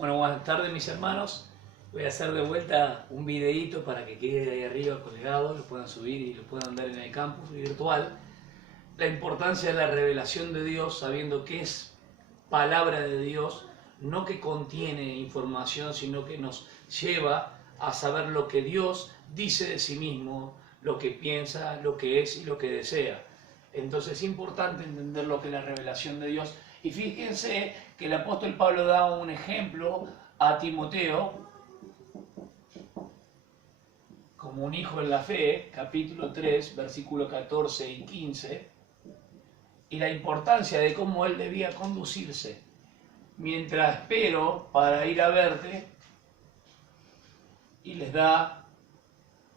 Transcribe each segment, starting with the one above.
Bueno, buenas tardes mis hermanos. Voy a hacer de vuelta un videíto para que quede ahí arriba colgado, lo puedan subir y lo puedan ver en el campus virtual. La importancia de la revelación de Dios, sabiendo que es palabra de Dios, no que contiene información, sino que nos lleva a saber lo que Dios dice de sí mismo, lo que piensa, lo que es y lo que desea. Entonces es importante entender lo que es la revelación de Dios. Y fíjense que el apóstol Pablo da un ejemplo a Timoteo como un hijo en la fe, capítulo 3, versículos 14 y 15, y la importancia de cómo él debía conducirse. Mientras espero para ir a verte, y les da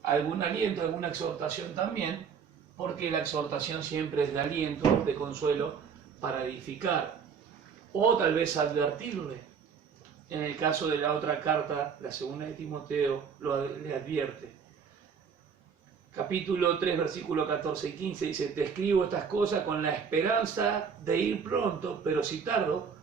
algún aliento, alguna exhortación también, porque la exhortación siempre es de aliento, de consuelo, para edificar, o tal vez advertirle. En el caso de la otra carta, la segunda de Timoteo, le advierte. Capítulo 3, versículos 14 y 15 dice: te escribo estas cosas con la esperanza de ir pronto, pero si tardo,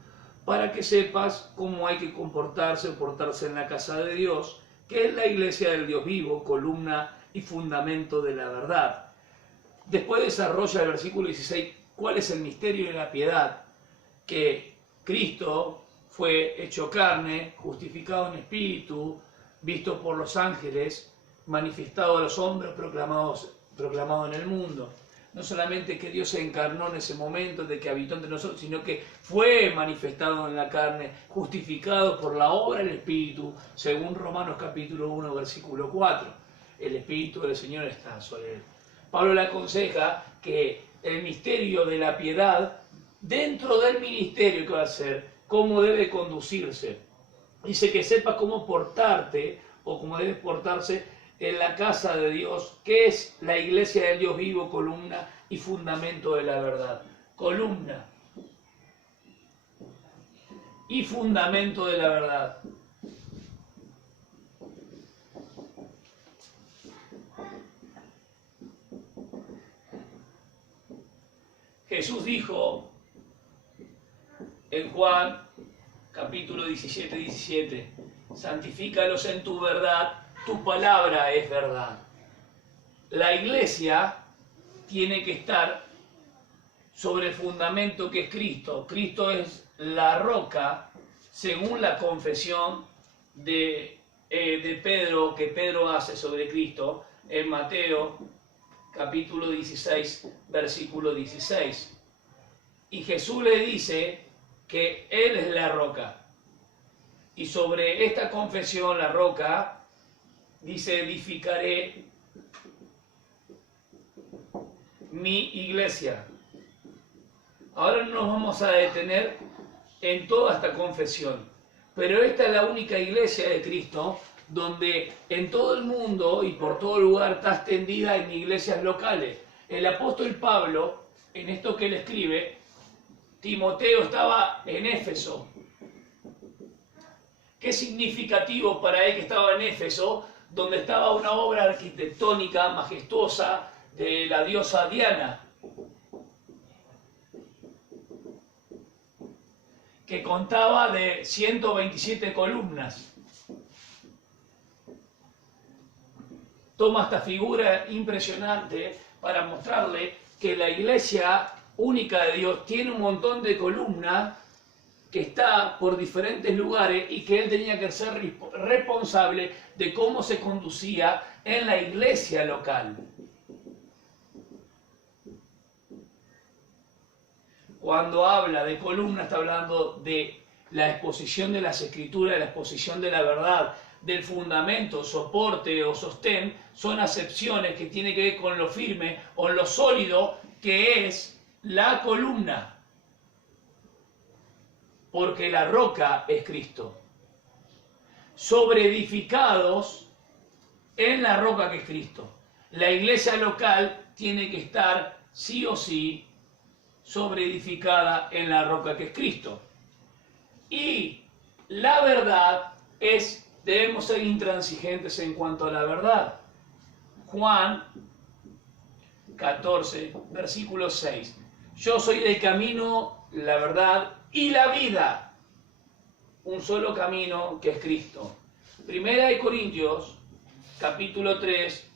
para que sepas cómo hay que comportarse o portarse en la casa de Dios, que es la iglesia del Dios vivo, columna y fundamento de la verdad. Después desarrolla el versículo 16, ¿cuál es el misterio de la piedad? Que Cristo fue hecho carne, justificado en espíritu, visto por los ángeles, manifestado a los hombres, proclamado en el mundo. No solamente que Dios se encarnó en ese momento de que habitó entre nosotros, sino que fue manifestado en la carne, justificado por la obra del Espíritu, según Romanos capítulo 1, versículo 4. El Espíritu del Señor está sobre él. Pablo le aconseja que el misterio de la piedad, dentro del ministerio que va a hacer, cómo debe conducirse. Dice que sepas cómo portarte, o cómo debes portarse en la casa de Dios, que es la iglesia del Dios vivo, columna y fundamento de la verdad. Columna y fundamento de la verdad. Jesús dijo en Juan capítulo 17, santifícalos en tu verdad, tu palabra es verdad. La iglesia tiene que estar sobre el fundamento que es Cristo. Cristo es la roca, según la confesión de Pedro, que Pedro hace sobre Cristo en Mateo capítulo 16, versículo 16. Y Jesús le dice que Él es la roca. Y sobre esta confesión, la roca, dice: edificaré mi iglesia. Ahora no nos vamos a detener en toda esta confesión, pero esta es la única iglesia de Cristo donde en todo el mundo y por todo lugar está extendida en iglesias locales. El apóstol Pablo, en esto que él escribe, Timoteo estaba en Éfeso. Qué significativo para él que estaba en Éfeso, donde estaba una obra arquitectónica majestuosa de la diosa Diana, que contaba de 127 columnas. Toma esta figura impresionante para mostrarle que la iglesia única de Dios tiene un montón de columnas que está por diferentes lugares y que él tenía que ser responsable de cómo se conducía en la iglesia local. Cuando habla de columna está hablando de la exposición de las escrituras, la exposición de la verdad, del fundamento, soporte o sostén. Son acepciones que tienen que ver con lo firme o lo sólido que es la columna, porque la roca es Cristo. Sobre edificados en la roca que es Cristo. La iglesia local tiene que estar sí o sí sobre edificada en la roca que es Cristo. Y la verdad es, debemos ser intransigentes en cuanto a la verdad. Juan 14, versículo 6. Yo soy el camino, la verdad y la vida. un solo camino que es Cristo. Primera de Corintios, capítulo 3,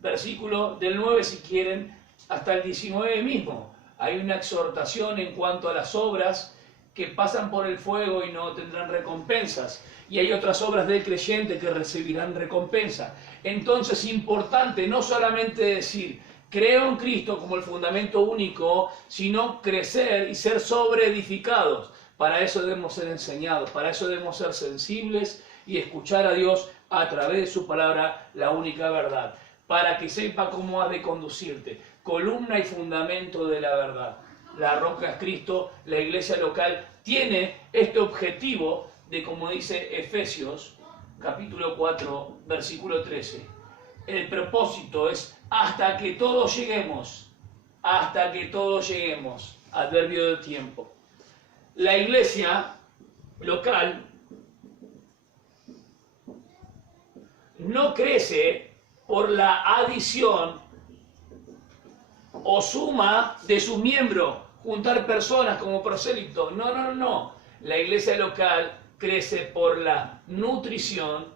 versículo del 9 si quieren, hasta el 19 mismo. Hay una exhortación en cuanto a las obras que pasan por el fuego y no tendrán recompensas. Y hay otras obras del creyente que recibirán recompensa. Entonces es importante no solamente decir, creo en Cristo como el fundamento único, sino crecer y ser sobreedificados. Para eso debemos ser enseñados, para eso debemos ser sensibles y escuchar a Dios a través de su palabra, la única verdad, para que sepa cómo ha de conducirte. Columna y fundamento de la verdad. La roca es Cristo, la iglesia local tiene este objetivo de, como dice Efesios, capítulo 4, versículo 13. El propósito es hasta que todos lleguemos, adverbio del tiempo. La iglesia local no crece por la adición o suma de sus miembros, juntar personas como prosélito. No. La iglesia local crece por la nutrición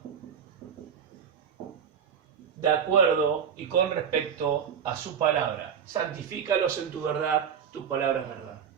de acuerdo y con respecto a su palabra. Santifícalos en tu verdad, tu palabra es verdad.